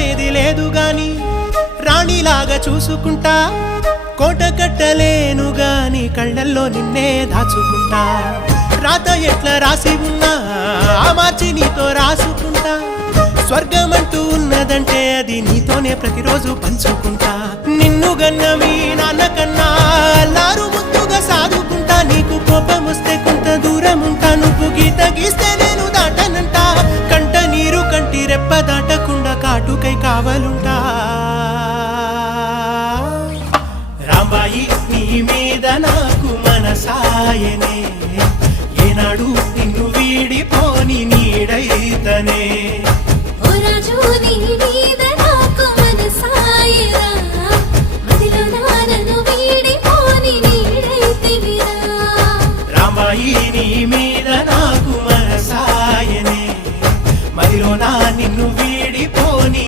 లోపమేది లేదు గాని రాణిలాగా చూసుకుంటా కోట కట్టలేను గాని కళ్ళల్లో నిన్నే దాచుకుంటా రాత ఎట్లా రాసి ఉన్నా మార్చి నీతో రాసుకుంటా స్వర్గమంటూ ఉన్నదంటే అది నీతోనే ప్రతిరోజు పంచుకుంటా నిన్ను గన్న మీ నాన్న కన్నా లారు ముద్దుగా సాదుకుంటా నీకు కోపం వస్తే కొంత దూరం ఉంటా నువ్వు గీత గీస్తే నేను దాటనంట కంట నీరు కంటి రెప్ప దాటకుండా కాటుకై కావలుంటా రాంబాయి నీ మీద నాకు మనసాయనే ఏనాడు నిన్ను వీడిపోని నీడైతనే ఓ రాజు నీ